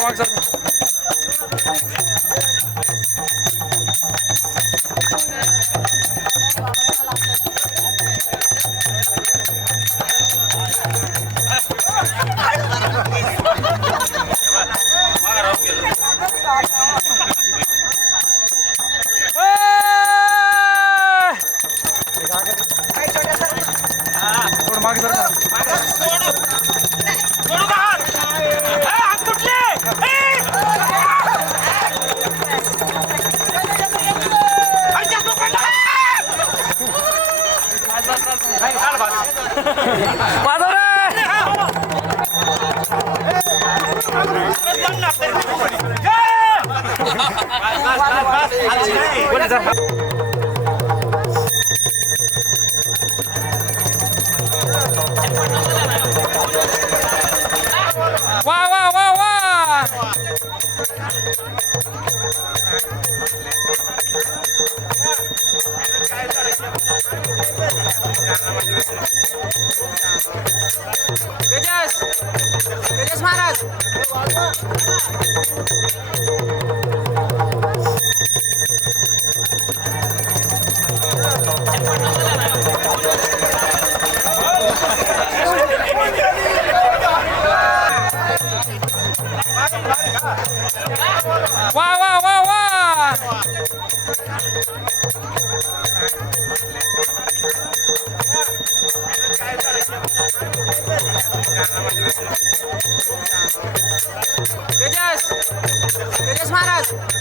माग सर थोडं मागे sir মাধবরে Tejas Tejas Maharaj Tejas. Tejas Maras!